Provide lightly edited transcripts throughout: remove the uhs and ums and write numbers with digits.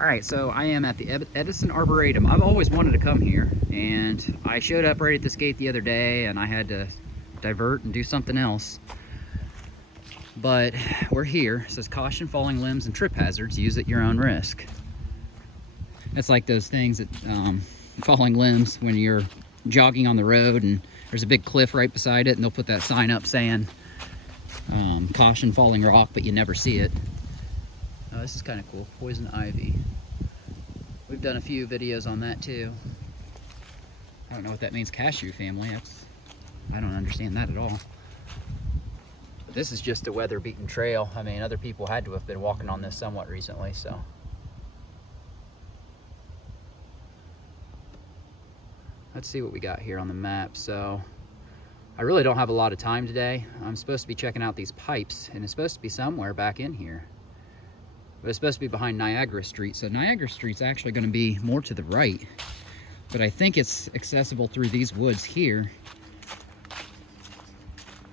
All right, so I am at the Edison Arboretum. I've always wanted to come here, and I showed up right at this gate the other day, and I had to divert and do something else. But we're here. It says caution falling limbs and trip hazards, use at your own risk. It's like those things that falling limbs when you're jogging on the road and there's a big cliff right beside it, and they'll put that sign up saying caution falling rock, but you never see it. This is kind of cool. Poison ivy. We've done a few videos on that too. I don't know what that means, cashew family. I don't understand that at all. But this is just a weather-beaten trail. I mean, other people had to have been walking on this somewhat recently, so. Let's see what we got here on the map. So, I really don't have a lot of time today. I'm supposed to be checking out these pipes, and it's supposed to be somewhere back in here. But it's supposed to be behind Niagara Street. So Niagara Street's actually going to be more to the right. But I think it's accessible through these woods here.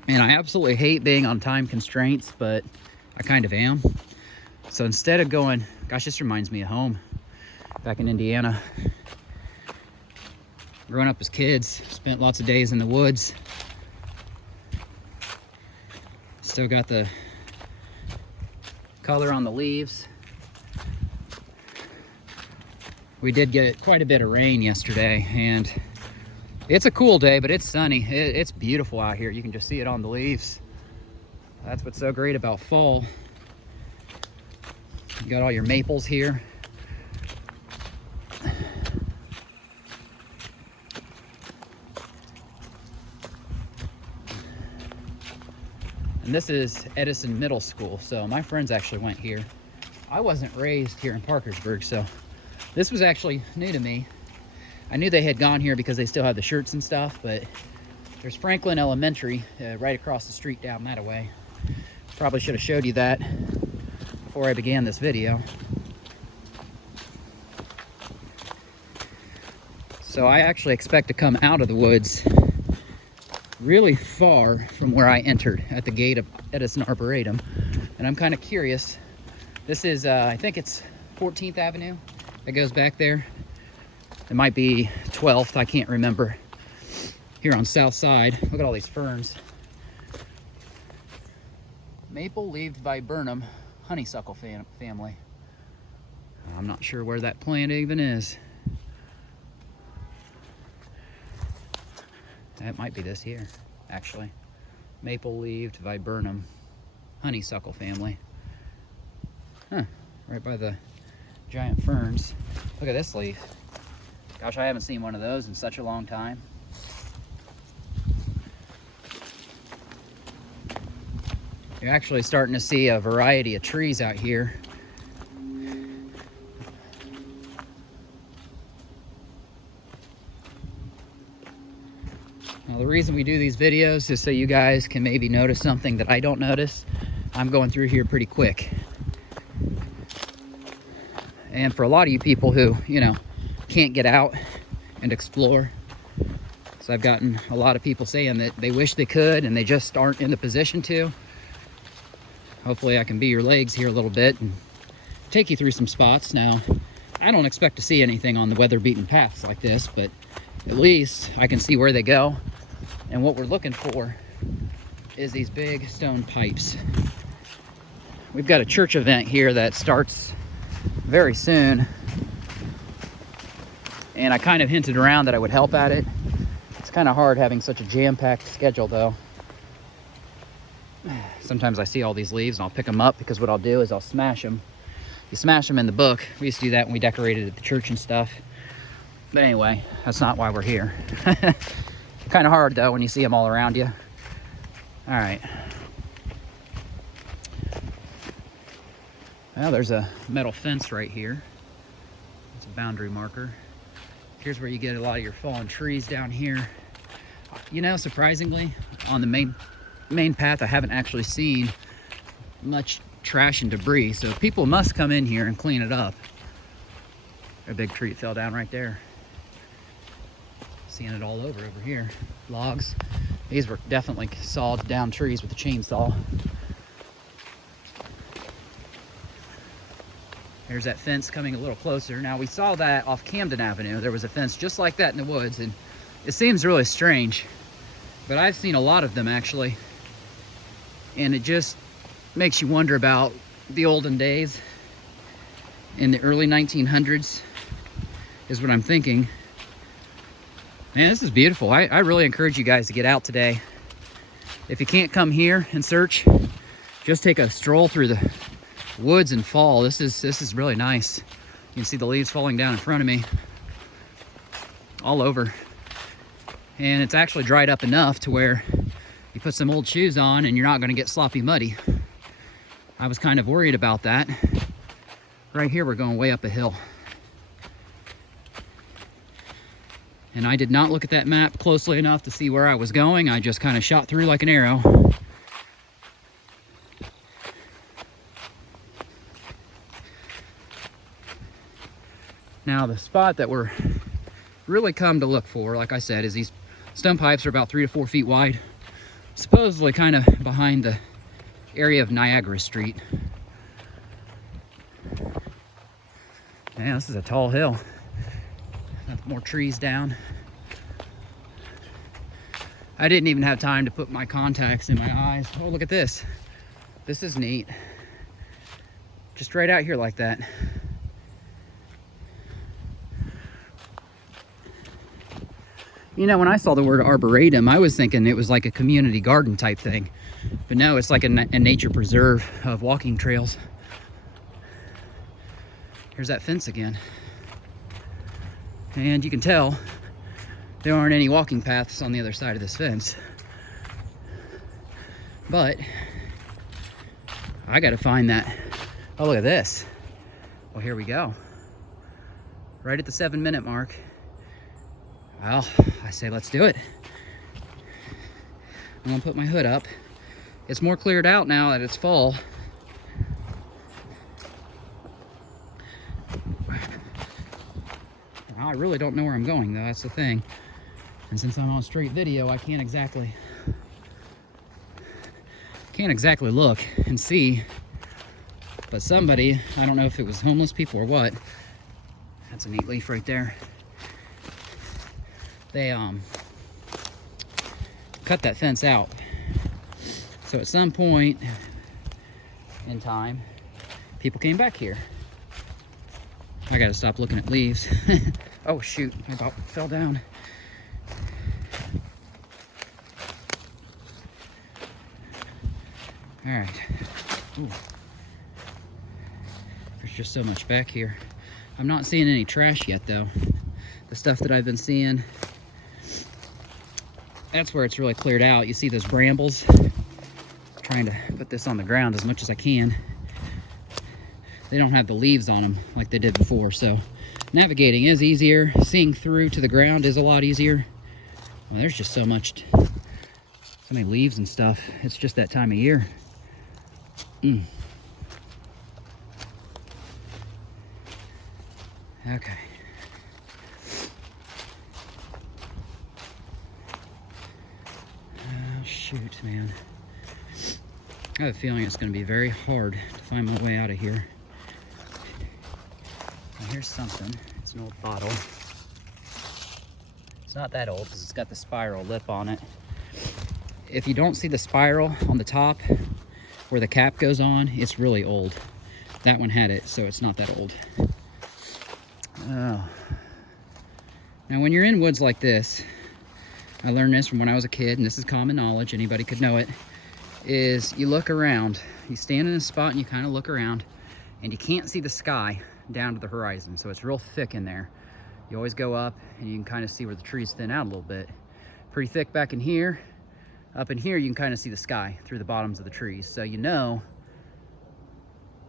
And I absolutely hate being on time constraints, but I kind of am. So instead of going, gosh, this reminds me of home back in Indiana. Growing up as kids, spent lots of days in the woods. Still got the color on the leaves. We did get quite a bit of rain yesterday, and it's a cool day, but it's sunny. It's beautiful out here. You can just see it on the leaves. That's what's so great about fall. You got all your maples here. And this is Edison Middle School. So my friends actually went here. I wasn't raised here in Parkersburg, so this was actually new to me. I knew they had gone here because they still have the shirts and stuff, but there's Franklin Elementary right across the street down that way. Probably should have showed you that before I began this video. So I actually expect to come out of the woods really far from where I entered at the gate of Edison Arboretum. And I'm kind of curious. This is, I think it's 14th Avenue that goes back there. It might be 12th, I can't remember. Here on South Side, look at all these ferns. Maple-leaved viburnum honeysuckle family. I'm not sure where that plant even is. That might be this here, actually. Maple-leaved viburnum honeysuckle family. Huh, right by the giant ferns. Look at this leaf. Gosh, I haven't seen one of those in such a long time. You're actually starting to see a variety of trees out here. Now, the reason we do these videos is so you guys can maybe notice something that I don't notice. I'm going through here pretty quick. And for a lot of you people who, you know, can't get out and explore. So I've gotten a lot of people saying that they wish they could and they just aren't in the position to. Hopefully I can be your legs here a little bit and take you through some spots. Now, I don't expect to see anything on the weather-beaten paths like this, but at least I can see where they go. And what we're looking for is these big stone pipes. We've got a church event here that starts very soon. And I kind of hinted around that I would help at it. It's kind of hard having such a jam-packed schedule though. Sometimes I see all these leaves and I'll pick them up because what I'll do is I'll smash them. You smash them in the book. We used to do that when we decorated at the church and stuff. But anyway, that's not why we're here. Kind of hard though when you see them all around you. All right. Well, there's a metal fence right here. It's a boundary marker. Here's where you get a lot of your fallen trees down here. You know, surprisingly, on the main path, I haven't actually seen much trash and debris. So people must come in here and clean it up. A big tree fell down right there. Seeing it all over here. Logs. These were definitely sawed down trees with a chainsaw. There's that fence coming a little closer. Now, we saw that off Camden Avenue. There was a fence just like that in the woods, and it seems really strange, but I've seen a lot of them actually, and it just makes you wonder about the olden days in the early 1900s is what I'm thinking. Man, this is beautiful. I really encourage you guys to get out today. If you can't come here and search, just take a stroll through the woods and fall. This is really nice. You can see the leaves falling down in front of me all over, and it's actually dried up enough to where you put some old shoes on and you're not going to get sloppy muddy. I was kind of worried about that. Right here we're going way up a hill, and I did not look at that map closely enough to see where I was going. I just kind of shot through like an arrow. Now, the spot that we're really come to look for, like I said, is these stone pipes are about 3 to 4 feet wide, supposedly kind of behind the area of Niagara Street. Man, this is a tall hill. More trees down. I didn't even have time to put my contacts in my eyes. Oh, look at this. This is neat. Just right out here like that. You know, when I saw the word arboretum, I was thinking it was like a community garden type thing. But no, it's like a nature preserve of walking trails. Here's that fence again. And you can tell there aren't any walking paths on the other side of this fence. But I gotta find that. Oh, look at this. Well, here we go. Right at the 7-minute mark. Well, I say let's do it. I'm gonna put my hood up. It's more cleared out now that it's fall. I really don't know where I'm going though, that's the thing. And since I'm on straight video, I can't exactly look and see. But somebody, I don't know if it was homeless people or what. That's a neat leaf right there. They cut that fence out. So at some point in time, people came back here. I gotta stop looking at leaves. Oh shoot, I about fell down. All right. Ooh. There's just so much back here. I'm not seeing any trash yet though. The stuff that I've been seeing, that's where it's really cleared out. You see those brambles? I'm trying to put this on the ground as much as I can. They don't have the leaves on them like they did before, so navigating is easier. Seeing through to the ground is a lot easier. Well, there's just so many leaves and stuff. It's just that time of year. Okay. Oh, shoot, man. I have a feeling it's going to be very hard to find my way out of here. Now, here's something. It's an old bottle. It's not that old because it's got the spiral lip on it. If you don't see the spiral on the top where the cap goes on, it's really old. That one had it, so it's not that old. Oh. Now, when you're in woods like this, I learned this from when I was a kid, and this is common knowledge, anybody could know it, is you look around. You stand in a spot and you kind of look around, and you can't see the sky down to the horizon, so it's real thick in there. You always go up and you can kind of see where the trees thin out a little bit. Pretty thick back in here. Up in here you can kind of see the sky through the bottoms of the trees, so you know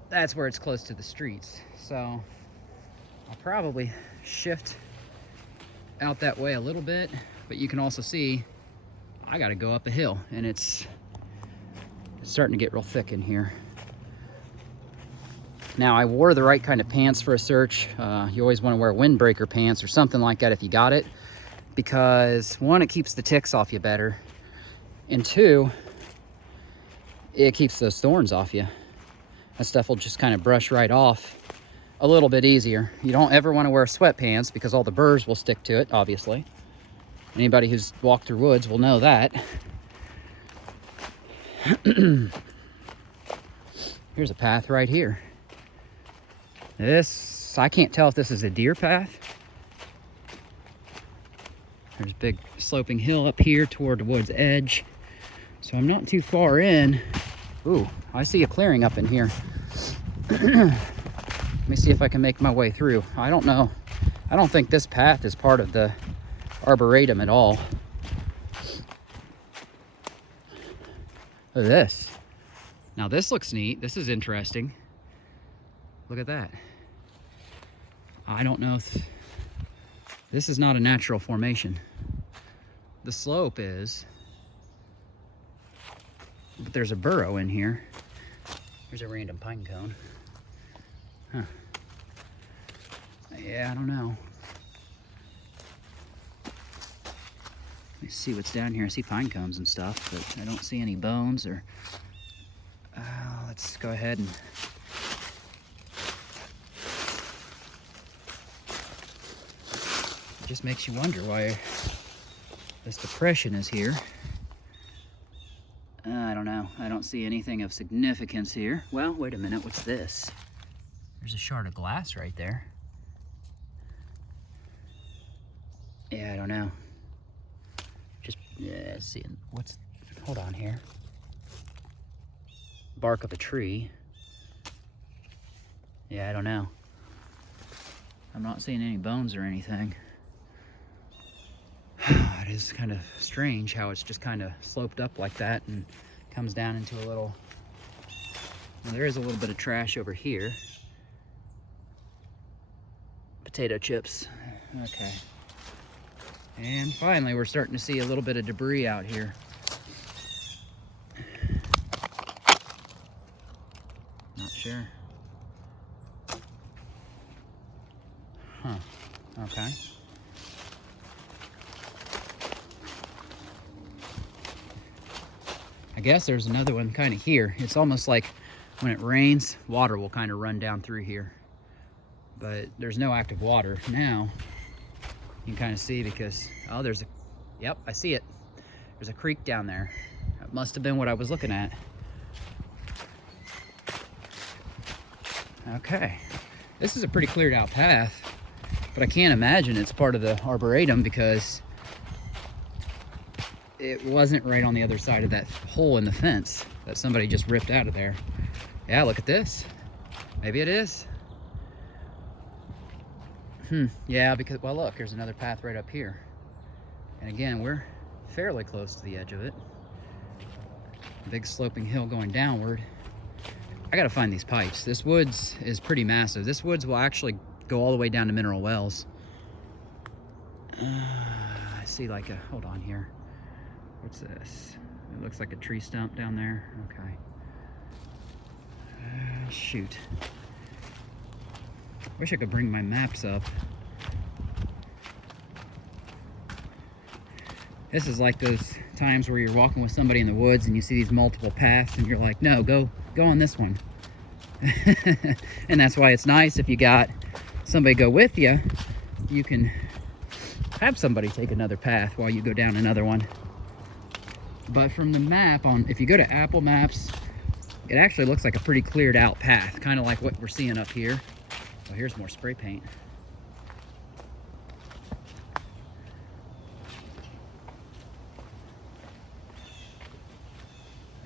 that's where it's close to the streets. So I'll probably shift out that way a little bit, but you can also see I got to go up a hill, and it's starting to get real thick in here. Now, I wore the right kind of pants for a search. You always want to wear windbreaker pants or something like that if you got it, because one, it keeps the ticks off you better, and two, it keeps those thorns off you. That stuff will just kind of brush right off a little bit easier. You don't ever want to wear sweatpants because all the burrs will stick to it, obviously. Anybody who's walked through woods will know that. Here's a path right here. This, I can't tell if this is a deer path. There's a big sloping hill up here toward the wood's edge. So I'm not too far in. Ooh, I see a clearing up in here. Let me see if I can make my way through. I don't know. I don't think this path is part of the Arboretum at all. Look at this. Now this looks neat. This is interesting. Look at that. I don't know if this is not a natural formation. The slope is, but there's a burrow in here. There's a random pine cone. Huh. Yeah, I don't know. Let me see what's down here. I see pine cones and stuff, but I don't see any bones or... let's go ahead and... It just makes you wonder why this depression is here. I don't know. I don't see anything of significance here. Well, wait a minute. What's this? There's a shard of glass right there. Yeah, I don't know. Just, yeah, seeing what's... Hold on here. Bark of a tree. Yeah, I don't know. I'm not seeing any bones or anything. It is kind of strange how it's just kind of sloped up like that and comes down into a little... Well, there is a little bit of trash over here. Potato chips. Okay. And finally, we're starting to see a little bit of debris out here. Not sure. Huh. Okay. I guess there's another one kind of here. It's almost like when it rains, water will kind of run down through here. But there's no active water now. You can kind of see because, oh, there's a, yep, I see it. There's a creek down there. That must have been what I was looking at. Okay. This is a pretty cleared out path, but I can't imagine it's part of the Arboretum because it wasn't right on the other side of that hole in the fence that somebody just ripped out of there. Yeah, look at this. Maybe it is. Yeah, because, well, look, there's another path right up here. And again, we're fairly close to the edge of it. Big sloping hill going downward. I gotta find these pipes. This woods is pretty massive. This woods will actually go all the way down to Mineral Wells. I see like a, hold on here. What's this? It looks like a tree stump down there. Okay. Shoot. Wish I could bring my maps up. This is like those times where you're walking with somebody in the woods and you see these multiple paths and you're like, no, go on this one. And that's why it's nice if you got somebody go with you, you can have somebody take another path while you go down another one. But from the map on, if you go to Apple Maps, it actually looks like a pretty cleared out path, kind of like what we're seeing up here. Well, here's more spray paint.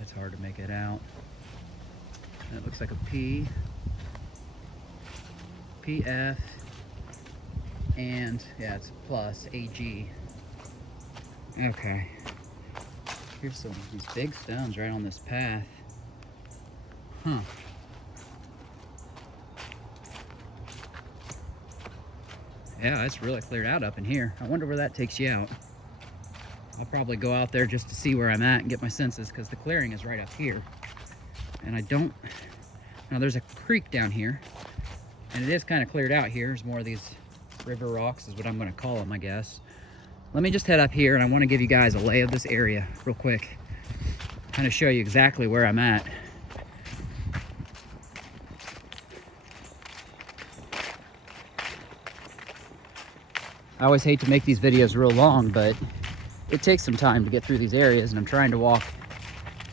It's hard to make it out. And it looks like a P, PF, and yeah, it's plus AG. Okay. Here's some of these big stones right on this path. Huh. Yeah, it's really cleared out up in here. I wonder where that takes you out. I'll probably go out there just to see where I'm at and get my senses because the clearing is right up here. And I don't, now there's a creek down here and it is kind of cleared out here. There's more of these river rocks is what I'm gonna call them, I guess. Let me just head up here and I wanna give you guys a lay of this area real quick. Kind of show you exactly where I'm at. I always hate to make these videos real long, but it takes some time to get through these areas, and I'm trying to walk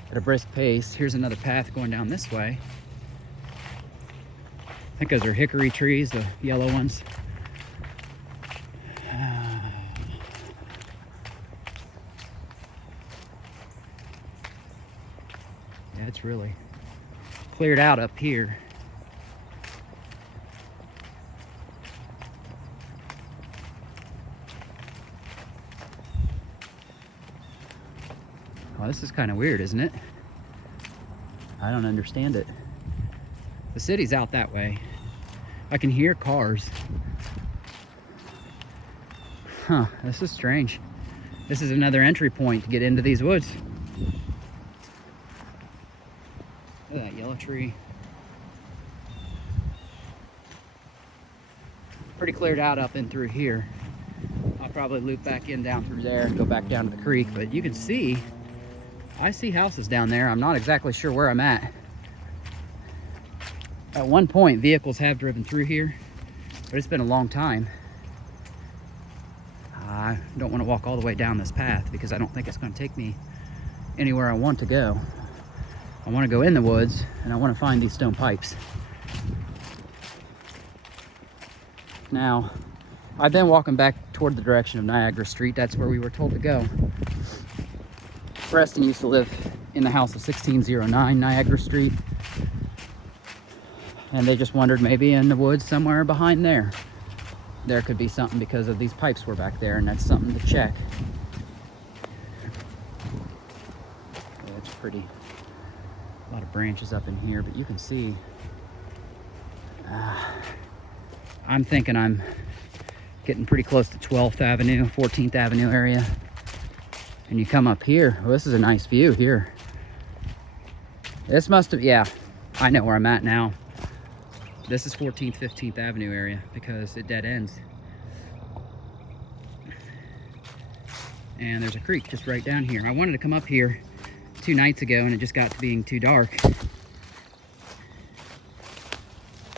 at a brisk pace. Here's another path going down this way. I think those are hickory trees, the yellow ones. Yeah, it's really cleared out up here. Oh, this is kind of weird, isn't it? I don't understand it. The city's out that way. I can hear cars. Huh, this is strange. This is another entry point to get into these woods. Look at that yellow tree. Pretty cleared out up and through here. I'll probably loop back in down through there and go back down to the creek, but you can see, I see houses down there. I'm not exactly sure where I'm at. At one point, vehicles have driven through here, but it's been a long time. I don't want to walk all the way down this path because I don't think it's going to take me anywhere I want to go. I want to go in the woods, and I want to find these stone pipes. Now, I've been walking back toward the direction of Niagara Street. That's where we were told to go. Preston used to live in the house of 1609 Niagara Street. And they just wondered maybe in the woods somewhere behind there could be something because of these pipes were back there, and that's something to check. Yeah, it's pretty. A lot of branches up in here, but you can see. I'm thinking I'm getting pretty close to 12th Avenue, 14th Avenue area. And you come up here. Well, this is a nice view here. This must have, yeah, I know where I'm at now. This is 14th, 15th Avenue area because it dead ends. And there's a creek just right down here. I wanted to come up here 2 nights ago and it just got to being too dark.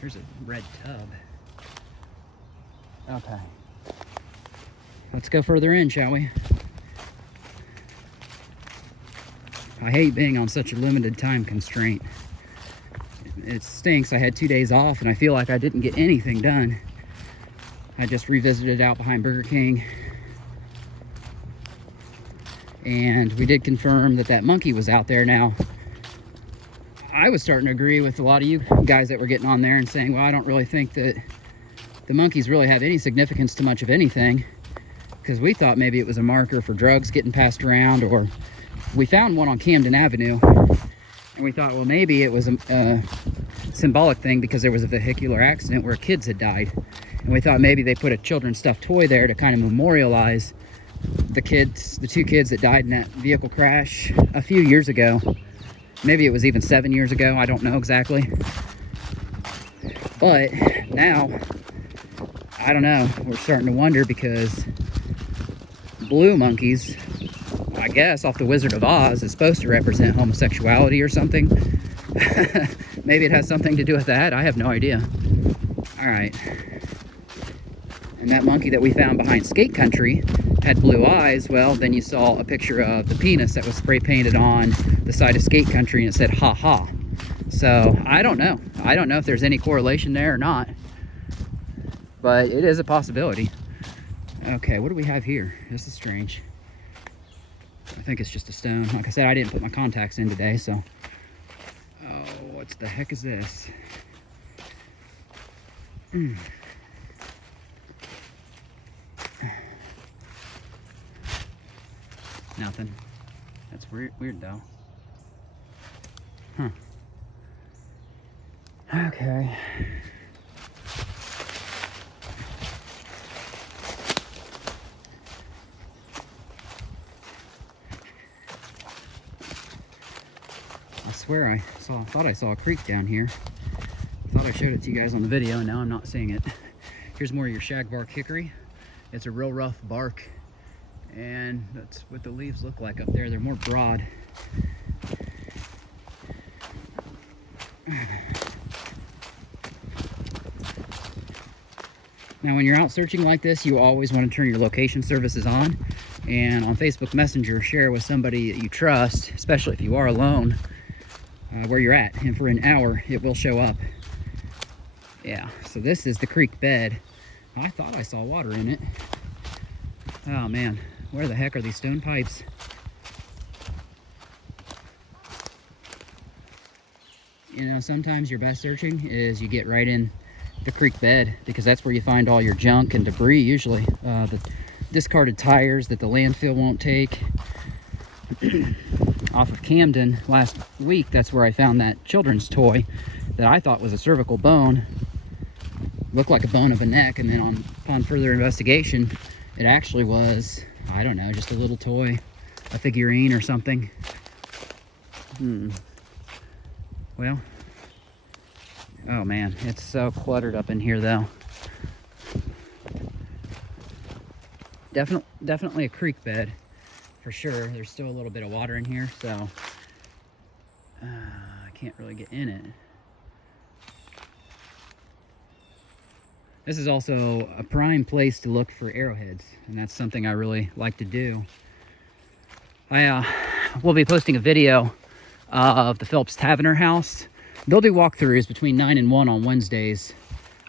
There's a red tub. Okay. Let's go further in, shall we? I hate being on such a limited time constraint. It stinks. I had 2 days off and I feel like I didn't get anything done. I just revisited out behind Burger King. And we did confirm that that monkey was out there. Now, I was starting to agree with a lot of you guys that were getting on there and saying, well, I don't really think that the monkeys really have any significance to much of anything, because we thought maybe it was a marker for drugs getting passed around, or we found one on Camden Avenue and we thought, well, maybe it was a symbolic thing because there was a vehicular accident where kids had died, and we thought maybe they put a children's stuffed toy there to kind of memorialize the 2 kids that died in that vehicle crash a few years ago. Maybe it was even 7 years ago, I don't know exactly. But now, I don't know, we're starting to wonder because blue monkeys, I guess, off the Wizard of Oz, is supposed to represent homosexuality or something. Maybe it has something to do with that. I have no idea. All right. And that monkey that we found behind Skate Country had blue eyes. Well, then you saw a picture of the penis that was spray painted on the side of Skate Country and it said, ha ha. So I don't know. I don't know if there's any correlation there or not, but it is a possibility. Okay, what do we have here? This is strange. I think it's just a stone. Like I said, I didn't put my contacts in today, so. Oh, what the heck is this? Nothing. That's weird though. Huh. Okay. I swear I thought I saw a creek down here. I thought I showed it to you guys on the video, and now I'm not seeing it. Here's more of your shagbark hickory. It's a real rough bark, and that's what the leaves look like up there. They're more broad. Now, when you're out searching like this, you always want to turn your location services on, and on Facebook Messenger, share with somebody that you trust, especially if you are alone, where you're at, and for an hour, it will show up. Yeah, so this is the creek bed. I thought I saw water in it. Oh man, where the heck are these stone pipes? You know, sometimes your best searching is you get right in the creek bed, because that's where you find all your junk and debris usually. The discarded tires that the landfill won't take. Off of Camden last week, that's where I found that children's toy that I thought was a cervical bone. Looked like a bone of a neck, and then upon further investigation, it actually was, I don't know, just a little toy, a figurine or something. Well, oh man, it's so cluttered up in here though. Definitely a creek bed for sure. There's still a little bit of water in here, so I can't really get in it. This is also a prime place to look for arrowheads, and that's something I really like to do. I will be posting a video of the Phelps Taverner house. They'll do walkthroughs between 9 and 1 on Wednesdays.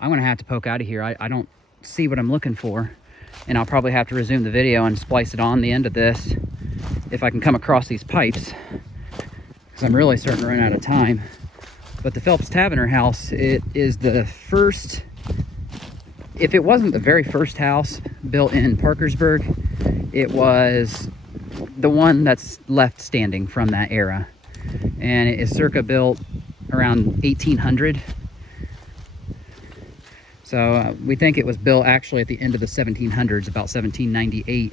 I'm gonna have to poke out of here. I don't see what I'm looking for, and I'll probably have to resume the video and splice it on the end of this if I can come across these pipes, because I'm really starting to run out of time. But the Phelps Taverner house, it is the first, if it wasn't the very first house built in Parkersburg, it was the one that's left standing from that era. And it is circa built around 1800. So we think it was built actually at the end of the 1700s, about 1798.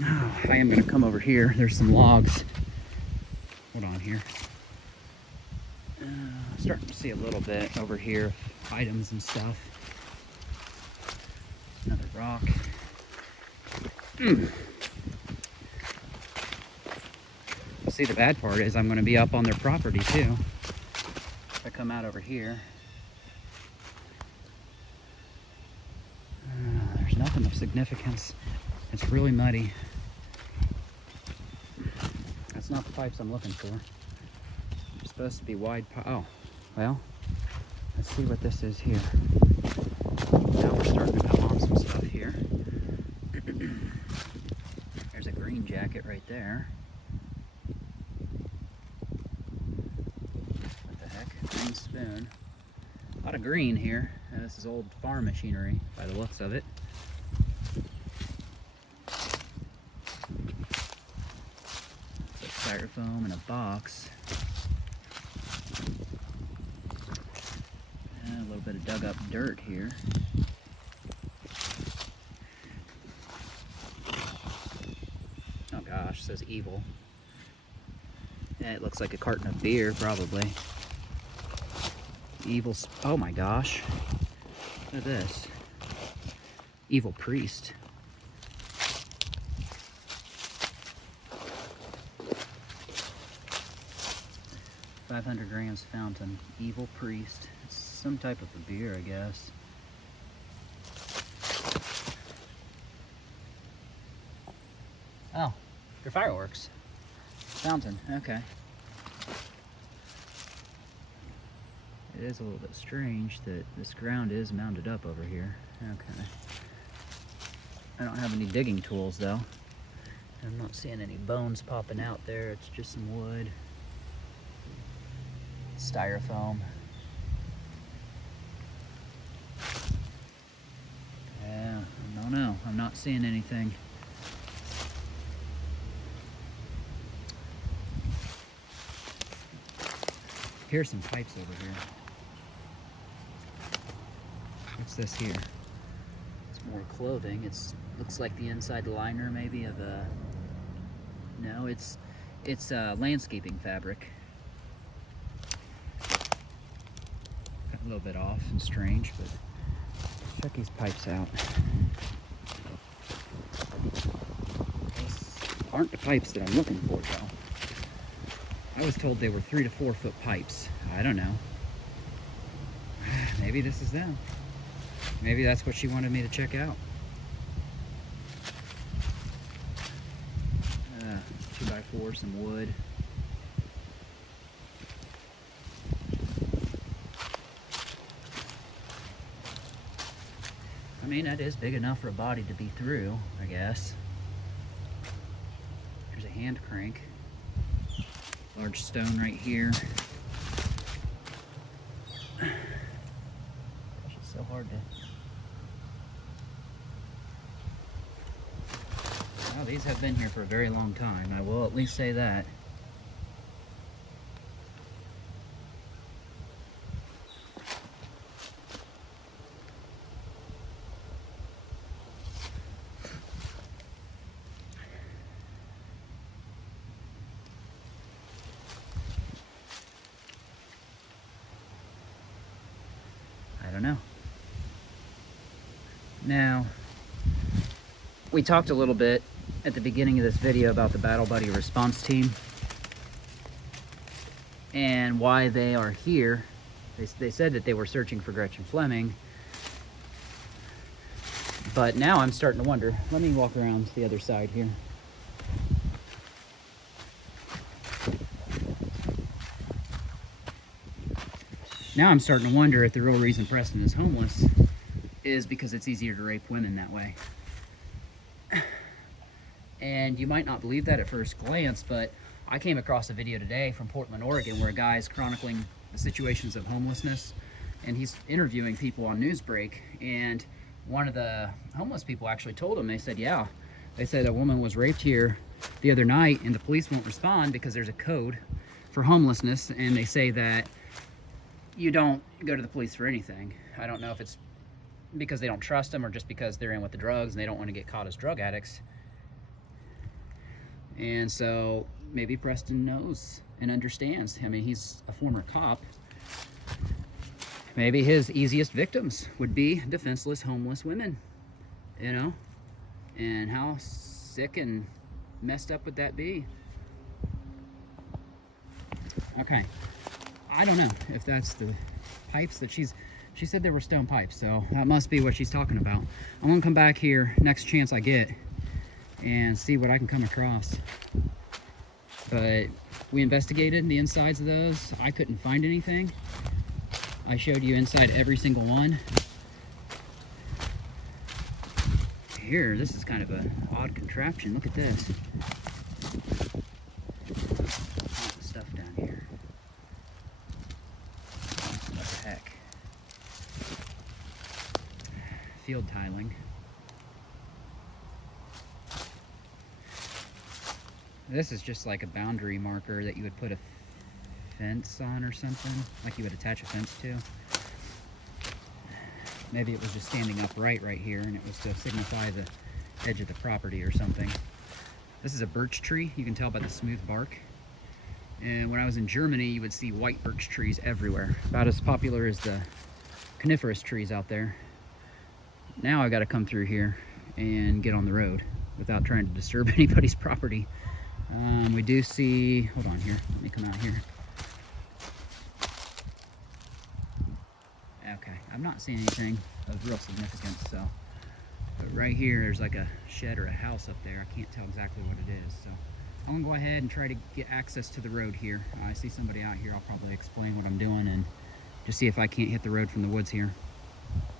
Oh, I am going to come over here. There's some logs. Hold on here. Starting to see a little bit over here, items and stuff. Another rock. See, the bad part is I'm going to be up on their property too. If I come out over here, there's nothing of significance. It's really muddy. That's not the pipes I'm looking for. They're supposed to be wide oh, well, let's see what this is here. Now we're starting to come on some stuff here. There's a green jacket right there. What the heck? Green spoon. A lot of green here. This is old farm machinery by the looks of it. It's like styrofoam in a box. And a little bit of dug up dirt here. Oh gosh, it says evil. Yeah, it looks like a carton of beer, probably. Evil, oh my gosh. Look at this. Evil priest. $500 grams fountain. Evil priest. It's some type of a beer, I guess. Oh, they're fireworks. Fountain, okay. It is a little bit strange that this ground is mounded up over here. Okay. I don't have any digging tools though. I'm not seeing any bones popping out there. It's just some wood. Styrofoam. Yeah, I don't know. I'm not seeing anything. Here's some pipes over here. What's this here? It's more clothing. It's looks like the inside liner maybe of a, no, it's landscaping fabric. Got a little bit off and strange, but check these pipes out. These aren't the pipes that I'm looking for though. I was told they were 3 to 4 foot pipes. I don't know. Maybe this is them. Maybe that's what she wanted me to check out. 2x4, some wood. I mean, that is big enough for a body to be through, I guess. There's a hand crank. Large stone right here. Gosh, it's so hard to... Well, these have been here for a very long time. I will at least say that. I don't know. Now, we talked a little bit at the beginning of this video about the Battle Buddy response team and why they are here. They said that they were searching for Gretchen Fleming, but now I'm starting to wonder. Let me walk around to the other side here. Now I'm starting to wonder if the real reason Preston is homeless is because it's easier to rape women that way. And you might not believe that at first glance, but I came across a video today from Portland, Oregon, where a guy is chronicling the situations of homelessness, and he's interviewing people on Newsbreak, and one of the homeless people actually told him, they said, yeah, they said a woman was raped here the other night, and the police won't respond because there's a code for homelessness, and they say that you don't go to the police for anything. I don't know if it's because they don't trust them or just because they're in with the drugs and they don't want to get caught as drug addicts. And so maybe Preston knows and understands. I mean, he's a former cop. Maybe his easiest victims would be defenseless homeless women, you know? And how sick and messed up would that be? Okay, I don't know if that's the pipes that she said there were stone pipes, so that must be what she's talking about. I'm gonna come back here next chance I get and see what I can come across. But we investigated the insides of those. I couldn't find anything. I showed you inside every single one. Here, this is kind of an odd contraption. Look at this. Lots of stuff down here. What the heck? Field tiling. This is just like a boundary marker that you would put a fence on or something, like you would attach a fence to. Maybe it was just standing upright right here and it was to signify the edge of the property or something. This is a birch tree, you can tell by the smooth bark. And when I was in Germany, you would see white birch trees everywhere, about as popular as the coniferous trees out there. Now I gotta come through here and get on the road without trying to disturb anybody's property. We do see, hold on here, let me come out here. Okay, I'm not seeing anything of real significance, so. But right here, there's like a shed or a house up there. I can't tell exactly what it is, so. I'm gonna go ahead and try to get access to the road here. I see somebody out here, I'll probably explain what I'm doing and just see if I can't hit the road from the woods here.